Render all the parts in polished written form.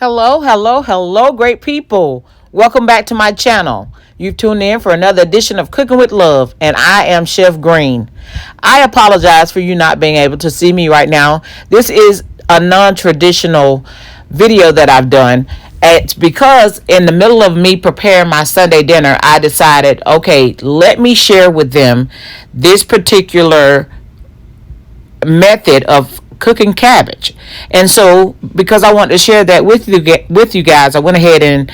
Hello, hello, hello, great people. Welcome back to my channel. You've tuned in for another edition of Cooking with Love, and I am Chef Green. I apologize for you not being able to see me right now. This is a non-traditional video that I've done. It's because in the middle of me preparing my Sunday dinner, I decided, okay, let me share with them this particular method of cooking cabbage. And so because I wanted to share that with you guys, I went ahead and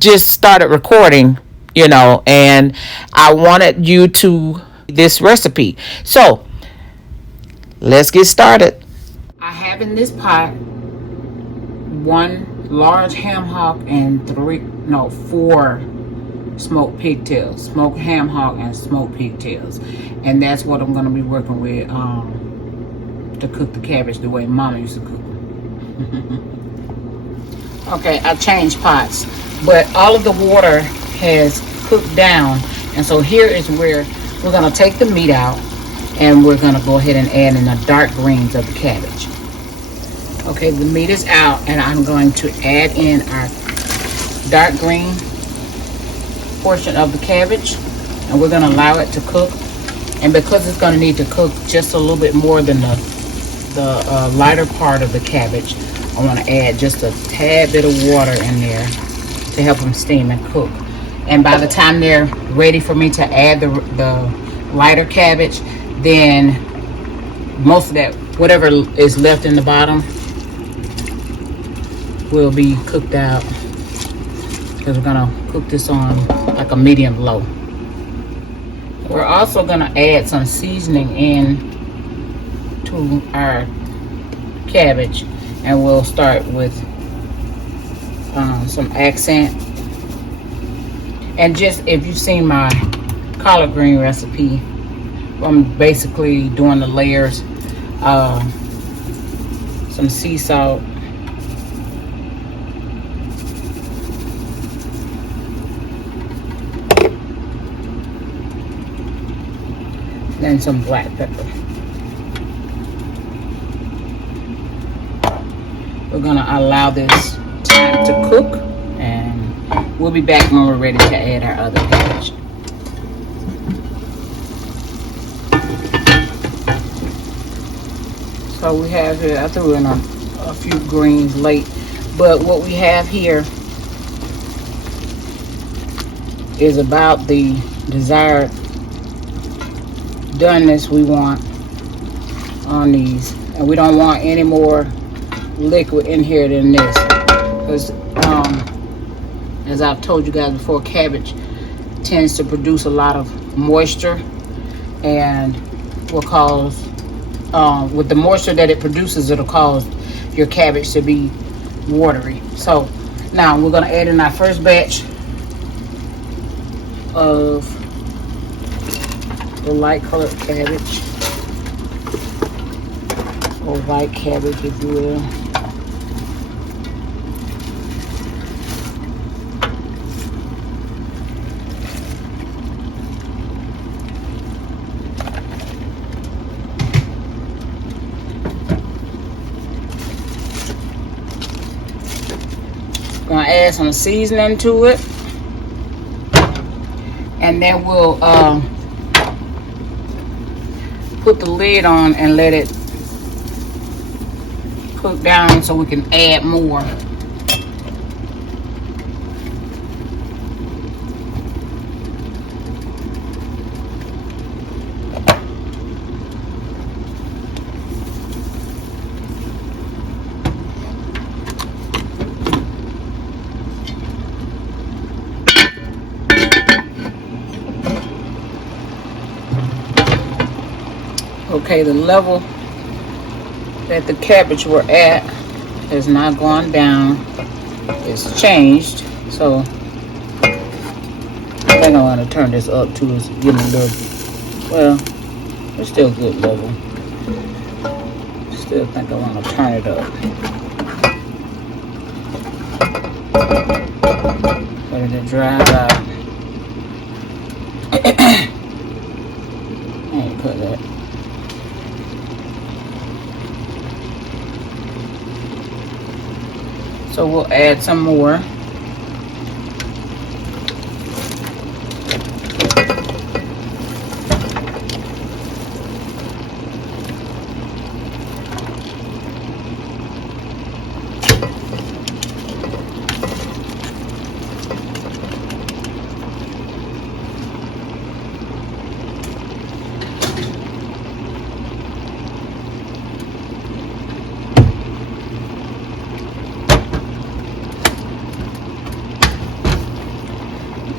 just started recording, and I wanted you to this recipe. So let's get started. I have in this pot one large ham hock and four smoked pigtails, smoked ham hock and smoked pigtails, and that's what I'm going to be working with to cook the cabbage the way Mama used to cook. Okay, I changed pots, but all of the water has cooked down, and so here is where we're going to take the meat out, and we're going to go ahead and add in the dark greens of the cabbage. Okay, the meat is out, and I'm going to add in our dark green portion of the cabbage, and we're going to allow it to cook. And because it's going to need to cook just a little bit more than the lighter part of the cabbage, I want to add just a tad bit of water in there to help them steam and cook. And by the time they're ready for me to add the lighter cabbage, then most of that, whatever is left in the bottom, will be cooked out, because we're gonna cook this on like a medium low. We're also gonna add some seasoning in to our cabbage, and we'll start with some accent. And just, if you've seen my collard green recipe, I'm basically doing the layers, some sea salt, and some black pepper. We're gonna allow this time to cook, and we'll be back when we're ready to add our other cabbage. So we have here, I threw in a few greens late, but what we have here is about the desired doneness we want on these, and we don't want any more liquid in here than this, because as I've told you guys before, cabbage tends to produce a lot of moisture, and will cause with the moisture that it produces, it'll cause your cabbage to be watery. So now we're going to add in our first batch of the light colored cabbage, or white cabbage if you will. Gonna add some seasoning to it, and then we'll put the lid on and let it cook down so we can add more. Okay, the level that the cabbage were at has not gone down. It's changed. So I think I want to turn this up to it's getting a little, well, it's still a good level. Still think I want to turn it up. Let it dry out. I ain't put that. So we'll add some more.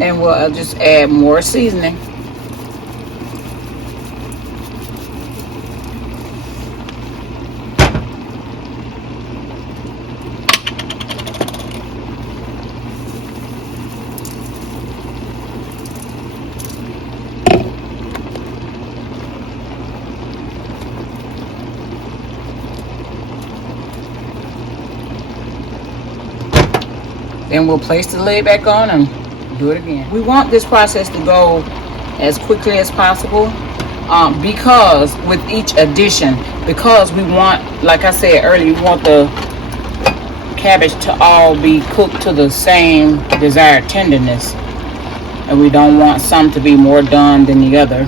And we'll just add more seasoning. Then we'll place the lid back on and do it again. We want this process to go as quickly as possible because with each addition, because we want, like I said earlier, we want the cabbage to all be cooked to the same desired tenderness, and we don't want some to be more done than the other.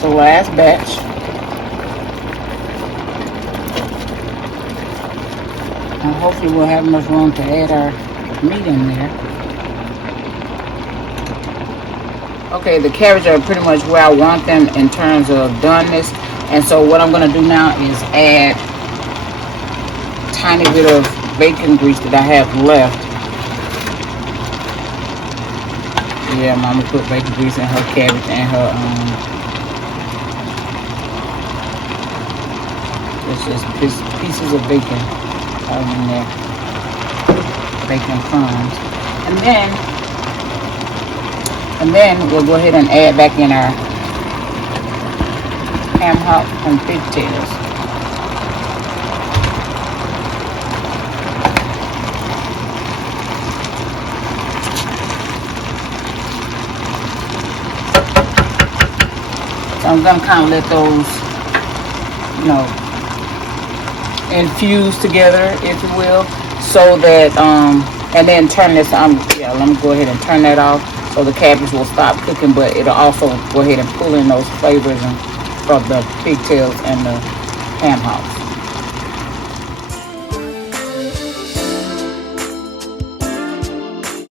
The last batch. And hopefully we'll have enough room to add our meat in there. Okay, the cabbage are pretty much where I want them in terms of doneness. And so what I'm going to do now is add a tiny bit of bacon grease that I have left. Yeah, Mama put bacon grease in her cabbage and her it's just pieces of bacon in there, bacon crumbs, and then we'll go ahead and add back in our ham hock and pigtails. So I'm gonna kind of let those, infuse together, if you will, so that and then turn this let me go ahead and turn that off so the cabbage will stop cooking, but it'll also go ahead and pull in those flavors from the pigtails and the ham hocks.